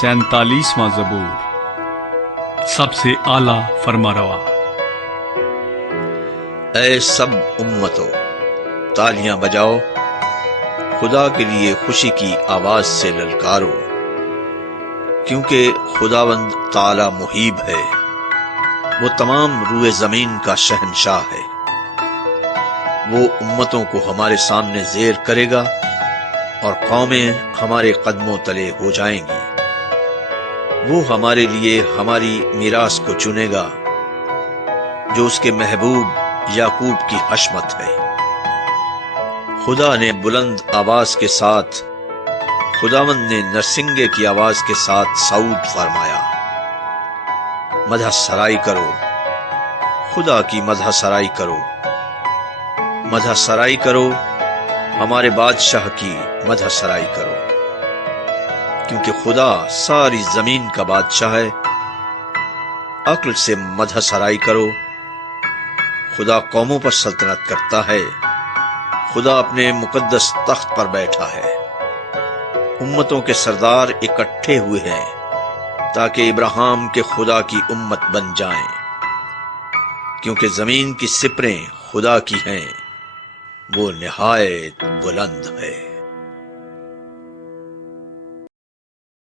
47واں زبور، سب سے اعلیٰ فرماروا۔ اے سب امتوں، تالیاں بجاؤ، خدا کے لیے خوشی کی آواز سے للکارو، کیونکہ خداوند تعالی محیب ہے، وہ تمام روئے زمین کا شہنشاہ ہے۔ وہ امتوں کو ہمارے سامنے زیر کرے گا اور قومیں ہمارے قدموں تلے ہو جائیں گی۔ وہ ہمارے لیے ہماری میراث کو چنے گا، جو اس کے محبوب یعقوب کی حشمت ہے۔ خدا نے بلند آواز کے ساتھ، خداوند نے نرسنگے کی آواز کے ساتھ صعود فرمایا۔ مدح سرائی کرو، خدا کی مدح سرائی کرو، مدح سرائی کرو، ہمارے بادشاہ کی مدح سرائی کرو، کیونکہ خدا ساری زمین کا بادشاہ ہے۔ عقل سے مدح سرائی کرو، خدا قوموں پر سلطنت کرتا ہے، خدا اپنے مقدس تخت پر بیٹھا ہے۔ امتوں کے سردار اکٹھے ہوئے ہیں تاکہ ابراہیم کے خدا کی امت بن جائیں، کیونکہ زمین کی سپریں خدا کی ہیں، وہ نہایت بلند ہے۔